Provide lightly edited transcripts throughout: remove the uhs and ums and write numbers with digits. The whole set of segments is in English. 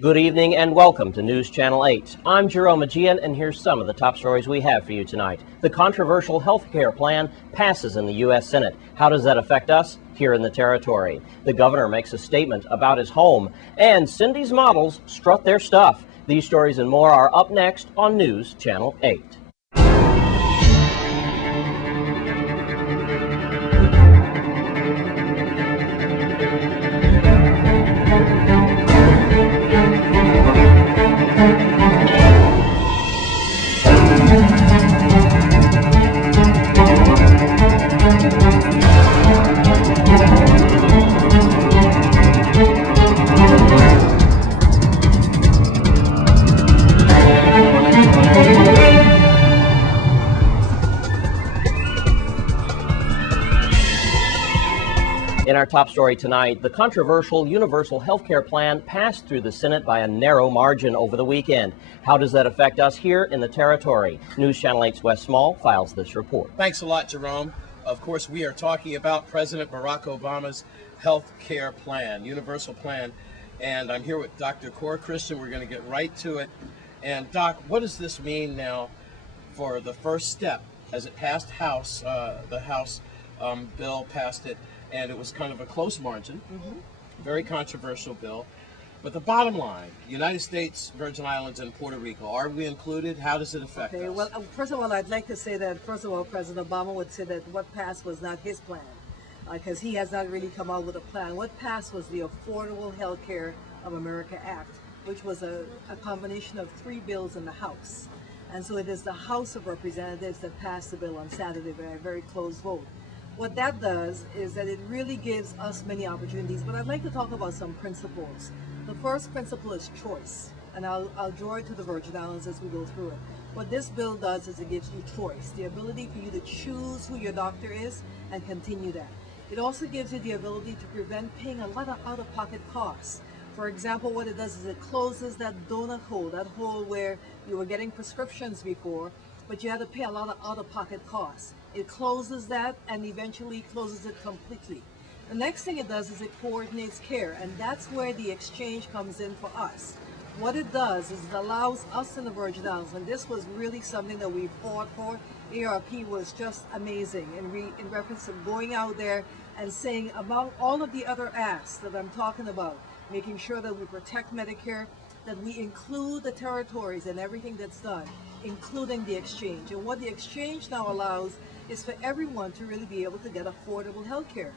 Good evening and welcome to News Channel 8. I'm Jerome Aegean, and here's some of the top stories we have for you tonight. The controversial health care plan passes in the U.S. Senate. How does that affect us here in the territory? The governor makes a statement about his home, and Cindy's models strut their stuff. These stories and more are up next on News Channel 8. In our top story tonight, the controversial universal health care plan passed through the Senate by a narrow margin over the weekend. How does that affect us here in the territory? News Channel 8's Wes Small files this report. Thanks a lot, Jerome. Of course, we are talking about President Barack Obama's health care plan, universal plan. And I'm here with Dr. Cora Christian. We're going to get right to it. And Doc, what does this mean now for the first step? As it passed the House bill passed it, and it was kind of a close margin, very controversial bill. But the bottom line, United States, Virgin Islands, and Puerto Rico, are we included? How does it affect us? Well, first of all, I'd like to say that, first of all, President Obama would say that what passed was not his plan, because he has not really come out with a plan. What passed was the Affordable Health Care of America Act, which was a combination of 3 bills in the House. And so it is the House of Representatives that passed the bill on Saturday by a very close vote. What that does is that it really gives us many opportunities, but I'd like to talk about some principles. The first principle is choice, and I'll draw it to the Virgin Islands as we go through it. What this bill does is it gives you choice, the ability for you to choose who your doctor is and continue that. It also gives you the ability to prevent paying a lot of out-of-pocket costs. For example, what it does is it closes that donut hole, that hole where you were getting prescriptions before, but you had to pay a lot of out-of-pocket costs. It closes that and eventually closes it completely. The next thing it does is it coordinates care, and that's where the exchange comes in for us. What it does is it allows us in the Virgin Islands, and this was really something that we fought for. ARP was just amazing in reference to going out there and saying about all of the other asks that I'm talking about, making sure that we protect Medicare, that we include the territories and everything that's done, including the exchange. And what the exchange now allows is for everyone to really be able to get affordable health care.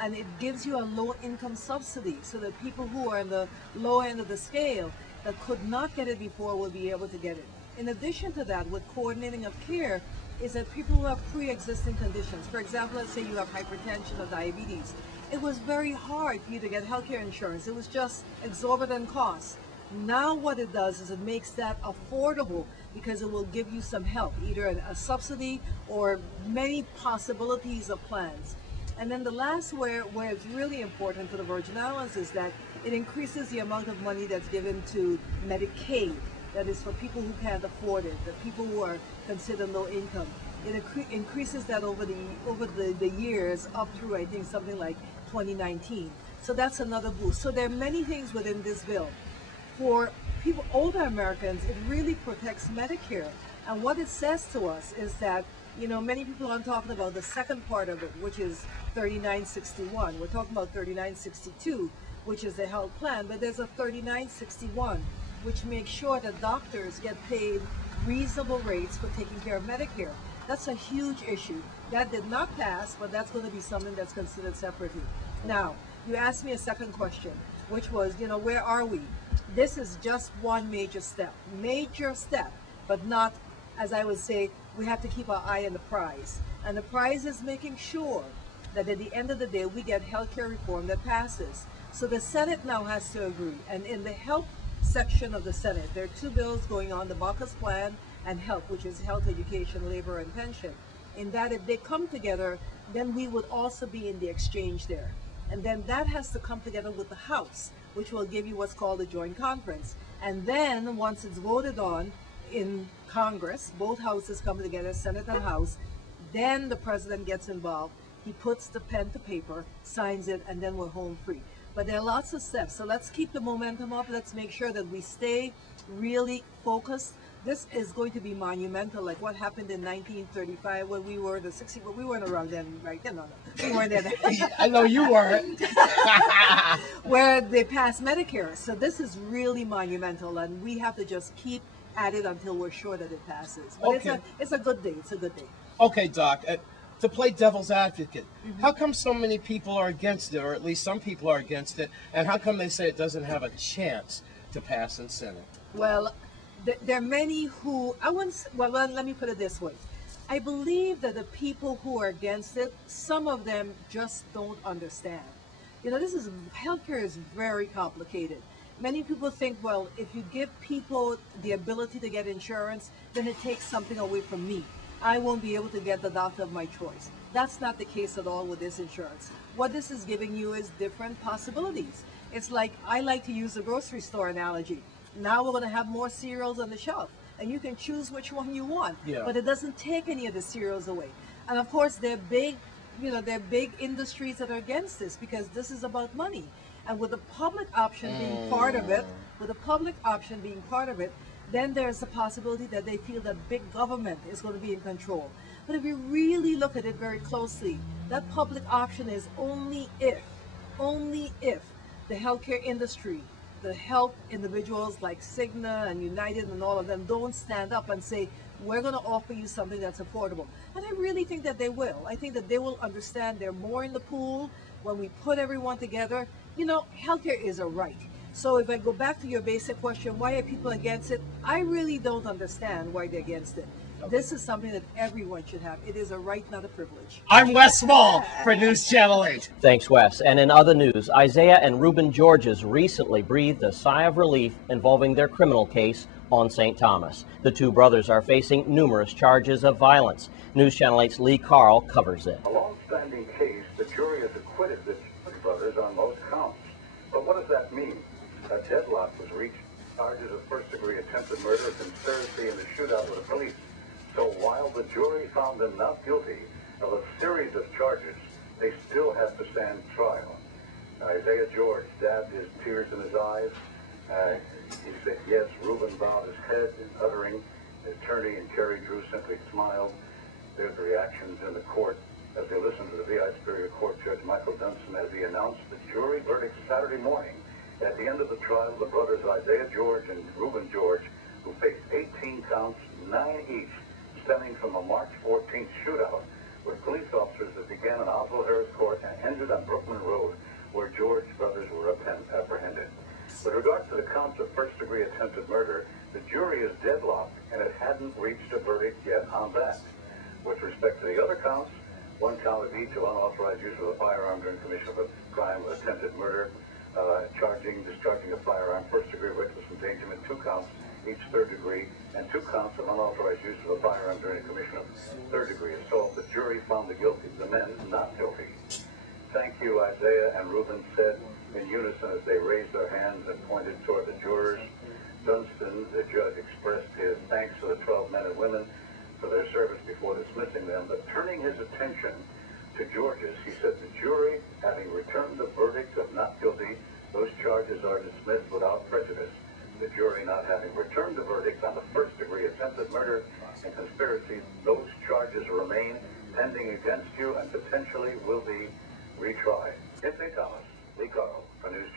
And it gives you a low-income subsidy so that people who are in the low end of the scale that could not get it before will be able to get it. In addition to that, with coordinating of care, is that people who have pre-existing conditions, for example, let's say you have hypertension or diabetes, it was very hard for you to get health care insurance. It was just exorbitant costs. Now what it does is it makes that affordable because it will give you some help, either a subsidy or many possibilities of plans. And then the last where it's really important to the Virgin Islands is that it increases the amount of money that's given to Medicaid, that is for people who can't afford it, the people who are considered low income. It increases that over the years up through, I think, something like 2019. So that's another boost. So there are many things within this bill. For people, older Americans, it really protects Medicare. And what it says to us is that, you know, many people aren't talking about the second part of it, which is 3961. We're talking about 3962, which is the health plan, but there's a 3961, which makes sure that doctors get paid reasonable rates for taking care of Medicare. That's a huge issue. That did not pass, but that's going to be something that's considered separately. Now, you asked me a second question, which was, you know, where are we? This is just one major step, but not, as I would say, we have to keep our eye on the prize. And the prize is making sure that at the end of the day, we get healthcare reform that passes. So the Senate now has to agree. And in the health section of the Senate, there are 2 bills going on, the Baucus Plan and health, which is health, education, labor, and pension. In that, if they come together, then we would also be in the exchange there. And then that has to come together with the House, which will give you what's called a joint conference. And then once it's voted on in Congress, both houses come together, Senate and House, then the president gets involved. He puts the pen to paper, signs it, and then we're home free. But there are lots of steps. So let's keep the momentum up. Let's make sure that we stay really focused. This is going to be monumental, like what happened in 1935 when we were the 60s. Well, we weren't around then, right? No, we weren't there. I know you weren't. Where they passed Medicare. So this is really monumental, and we have to just keep at it until we're sure that it passes. But Okay. it's a good day. It's a good day. Okay, Doc, to play devil's advocate, how come so many people are against it, or at least some people are against it, and how come they say it doesn't have a chance to pass in Senate? Well, there are many who, well, let me put it this way. I believe that the people who are against it, some of them just don't understand. You know, healthcare is very complicated. Many people think, well, if you give people the ability to get insurance, then it takes something away from me. I won't be able to get the doctor of my choice. That's not the case at all with this insurance. What this is giving you is different possibilities. It's like, I like to use the grocery store analogy. Now we're going to have more cereals on the shelf, and you can choose which one you want. Yeah. But it doesn't take any of the cereals away. And of course, they're big, they're big industries that are against this because this is about money. And with the public option being part of it, then there's a possibility that they feel that big government is going to be in control. But if you really look at it very closely, that public option is only if the healthcare industry, the health individuals like Cigna and United and all of them don't stand up and say, we're going to offer you something that's affordable. And I really think that they will. I think that they will understand they're more in the pool when we put everyone together. You know, healthcare is a right. So if I go back to your basic question, why are people against it? I really don't understand why they're against it. This is something that everyone should have. It is a right, not a privilege. I'm Wes Small for News Channel 8. Thanks, Wes. And in other news, Isaiah and Reuben Georges recently breathed a sigh of relief involving their criminal case on St. Thomas. The two brothers are facing numerous charges of violence. News Channel 8's Lee Carl covers it. A long-standing case, the jury has acquitted the brothers on most counts. But what does that mean? A deadlock was reached. Charges of first-degree attempted murder, conspiracy, and a shootout with the police. So while the jury found them not guilty of a series of charges, they still have to stand trial. Isaiah George dabbed his tears in his eyes. He said yes. Reuben bowed his head in uttering. The attorney and Kerry Drew simply smiled. There's reactions in the court as they listened to the VI Superior Court Judge Michael Dunson as he announced the jury verdict Saturday morning. At the end of the trial, the brothers Isaiah George and Reuben George, who faced 18 counts, 9 each, stemming from a March 14th shootout with police officers that began in Oswald Harris Court and ended on Brookman Road, where George brothers were apprehended. With regard to the counts of first-degree attempted murder, the jury is deadlocked, and it hadn't reached a verdict yet on that. With respect to the other counts, one count of each of unauthorized use of a firearm during commission of a crime of attempted murder, discharging a firearm, first-degree reckless endangerment, 2 counts, each third degree, and 2 counts of unauthorized use of a firearm during the commission of third-degree assault. The jury found the men not guilty. Thank you, Isaiah and Reuben said in unison as they raised their hands and pointed toward the jurors. Dunston, the judge, expressed his thanks to the 12 men and women for their service before dismissing them, but turning his attention to Georges, he said the jury, having returned the verdict of not guilty, those charges are dismissed without prejudice. The jury not having returned the verdict on the first-degree attempted murder and conspiracy, those charges remain pending against you and potentially will be retried. In St. Thomas, Lee Carl for News.